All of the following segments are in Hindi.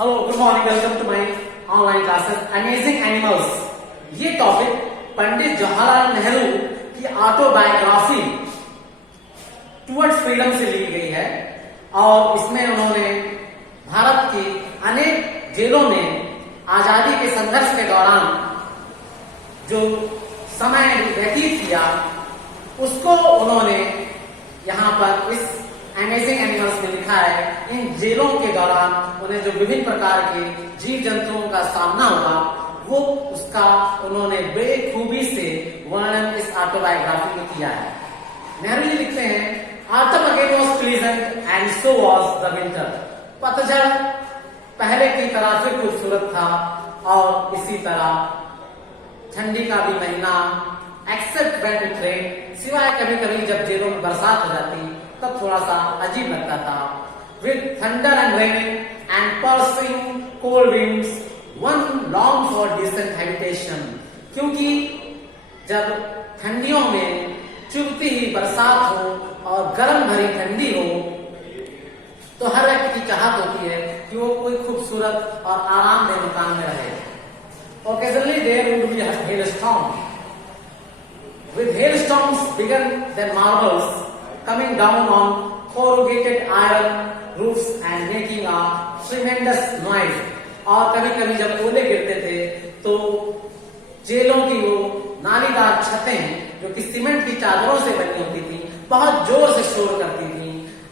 Hello, good morning. Welcome to my online classes. Amazing Animals. ये टॉपिक पंडित जवाहरलाल नेहरू की ऑटोबायोग्राफी टुवर्ड्स फ्रीडम से ली गई है और इसमें उन्होंने भारत की अनेक जेलों में आजादी के संघर्ष के दौरान जो समय व्यतीत किया उसको उन्होंने यहाँ पर इस अमेजिंग एनिमल्स में लिखा है। इन जेलों के दौरान उन्हें जो विभिन्न प्रकार के जीव जंतुओं का सामना हुआ वो उसका उन्होंने बेखूबी से वर्णन इस ऑटोबायोग्राफी में किया है। नेहरू जी लिखते हैं, autumn again was pleasant and so was the winter. पतझड़ पहले की तरह फिर खूबसूरत था और इसी तरह ठंडी का भी महीना एक्सेप्ट व्हेन इट रेन, सिवाय कभी कभी जब जेलों में बरसात हो जाती तब थोड़ा सा अजीब लगता था। With thunder and rain and piercing cold winds one long for decent habitation. क्योंकि जब ठंडियों में चुभती ही बरसात हो और गर्म भरी ठंडी हो तो हर व्यक्ति की चाहत होती है कि वो कोई खूबसूरत और आरामदेह मकान में रहे। Occasionally there would be a hailstorm. With hailstorms bigger than marbles coming down on corrugated iron roofs and making a tremendous noise. और कभी कभी जब ओले गिरते थे तो जेलों की वो नालीदार छतें जो कि सीमेंट की चादरों से बनी होती थी बहुत जोर से शोर करती थी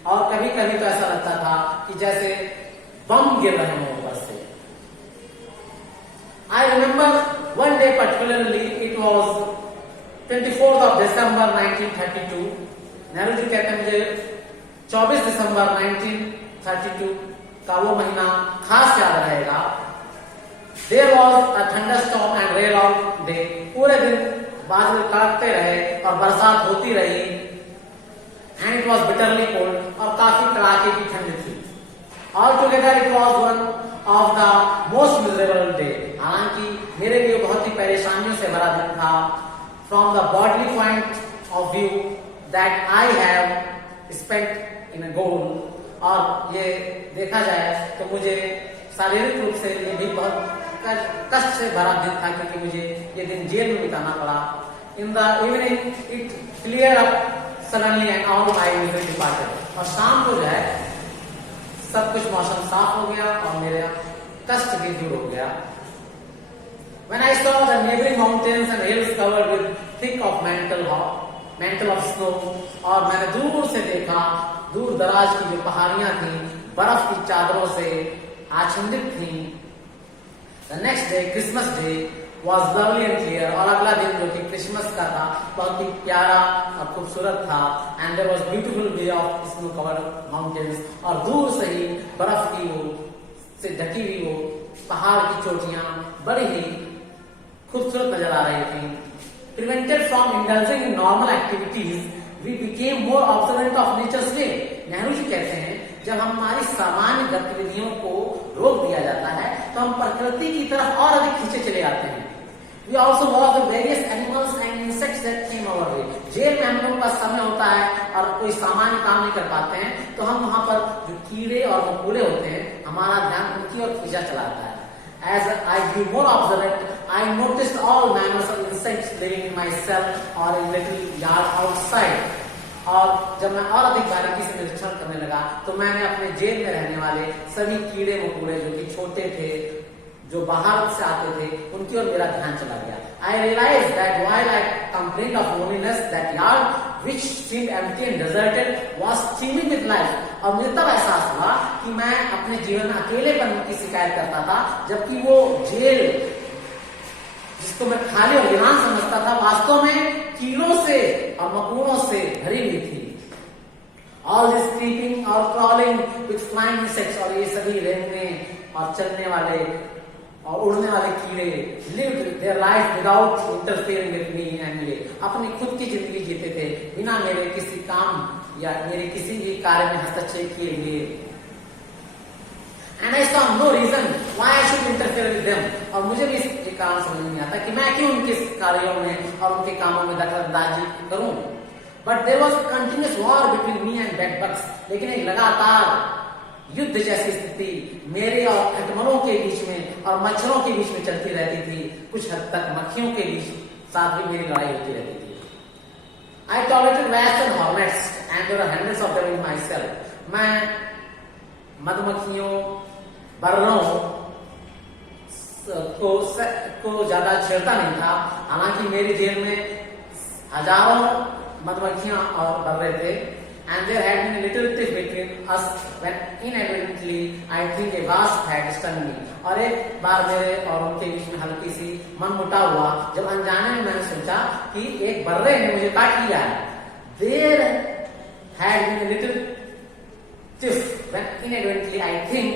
और कभी कभी तो ऐसा लगता था कि जैसे बम गिर रहे हों ऊपर से। I remember one day particularly, it was 24th of December 1932. Nehru ji कहते हैं मुझे 24 दिसंबर 1932 का वो महीना खास याद रहेगा। There was a thunderstorm and rain all day. पूरे दिन बादल कड़कते रहे और बरसात होती रही। And it was bitterly cold और काफी कड़ाके की ठंड थी। Altogether it was one of the most miserable day. हालांकि मेरे लिए बहुत ही परेशानियों से भरा दिन था। From the bodily point of view that I have spent in a goal, और ये देखा जाए तो मुझे शारीरिक रूप से ये भी बहुत कष्ट से भरा दिन था क्योंकि मुझे ये दिन जेल में बिताना पड़ा। In the evening it cleared up suddenly and all my misery departed. और शाम को जो है सब कुछ मौसम साफ हो गया और मेरा कष्ट भी दूर हो गया। When I saw the neighboring mountains and hills covered with thick of mantle of snow, और मैंने दूर से देखा दूर दराज की जो पहाड़ियां थी बर्फ की चादरों से आच्छादित थी। The next day, Christmas Day, was lovely and clear, और अगला दिन जो कि क्रिसमस का था बहुत ही प्यारा और खूबसूरत था। And there was beautiful view of snow covered mountains, और दूर से ही बर्फ की वो से ढकी हुई वो पहाड़ की चोटियां बड़ी ही खूबसूरत नजर आ रही थी। Prevented from indulging in normal activities, we became more observant of nature's way. Nehru ji कहते हैं जब हमारी सामान्य गतिविधियों को रोक दिया जाता है तो हम प्रकृति की तरफ और अधिक खींचे चले जाते हैं। We also watched the various animals and insects that came our way. जेल में हम लोगों का समय होता है और कोई सामान्य काम नहीं कर पाते हैं तो हम वहां पर जो कीड़े और मकोड़े होते हैं हमारा ध्यान उनकी ओर खींचा चलाता है। As I grew more observant, I noticed all manners of insects living in my cell or in little yard outside. और जब मैं और अधिक बारीकी से निरीक्षण करने लगा तो मैंने अपने जेल में रहने वाले सभी कीड़े मकोड़े जो कि छोटे थे जो बाहर से आते थे उनकी ओर मेरा ध्यान चला गया। I realized that while I complained of loneliness, that yard which seemed empty and deserted was teeming with life. और मुझे तब एहसास हुआ कि मैं अपने जीवन में अकेलेपन की शिकायत करता था जबकि वो जेल जिसको मैं खाली और वीरान समझता था वास्तव में कीड़ों से और मकोड़ों से भरी हुई थी। All this creeping or crawling with flying insects, और ये सभी रेंगने और चलने वाले और उड़ने वाले कीड़े lived their life without interfering with me in any way. अपनी खुद की जिंदगी जीते थे बिना मेरे किसी काम या मेरे किसी भी कार्य में हस्तक्षेप किए हुए। And I saw no reason why I should interfere with them. और मुझे भी इसके कारण समझ नहीं आता कि मैं क्यों उनके कार्यों में और उनके कामों में दखलअंदाजी करूं। But there was a continuous war between me and bedbugs. लेकिन एक लगातार युद्ध जैसी स्थिति मेरे और खटमलों के बीच में और मच्छरों के बीच में चलती रहती थी। कुछ हद तक मक्खियों के बीच साथ भी मेरी लड़ाई होती रहती थी। I tolerated rats and hornets and there are hundreds of them in myself. मैं मधुमक्खियों, बर्रों को ज्यादा छेड़ता नहीं था। हालांकि मेरी जेल में हजारों मधुमक्खियां और बर्रे थे। And there had been a little tiff between us when inadvertently I think a wasp had stung me. और एक बार मेरे और उनके बीच में हल्की सी मनमुटाव हुआ जब अनजाने में मैंने सोचा कि एक बर्रे ने मुझे काट लिया है। There had been a little tiff when inadvertently I think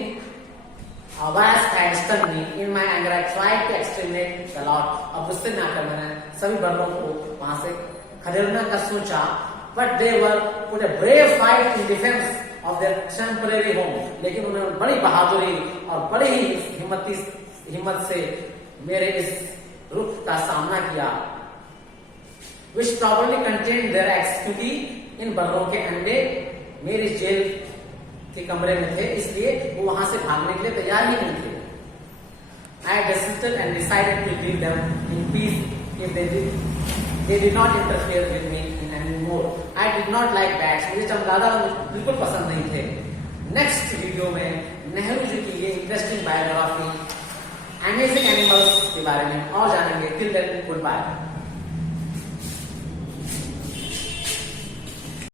a wasp had stung me. In my anger I tried to exterminate the lot. अब गुस्से में आकर मैंने सभी बर्रों को वहां से खदेड़ने का सोचा। But they were put a brave fight in defense of their temporary home. लेकिन उन्होंने बड़ी बहादुरी और बड़ी ही हिम्मत से मेरे इस रुख का सामना किया। Which probably contained their eggs, क्योंकि इन बर्रों के अंडे मेरी जेल के कमरे में थे, इसलिए वो वहां से भागने के लिए तैयार ही नहीं थे। I decided and decided to leave them in peace if they did not interfere with me anymore. I did not like bats. मुझे चमगादड़ बिल्कुल पसंद नहीं थे। नेक्स्ट वीडियो में नेहरू जी की ये इंटरेस्टिंग बायोग्राफी अमेजिंग एनिमल्स के बारे में और जानेंगे। Till then good bye.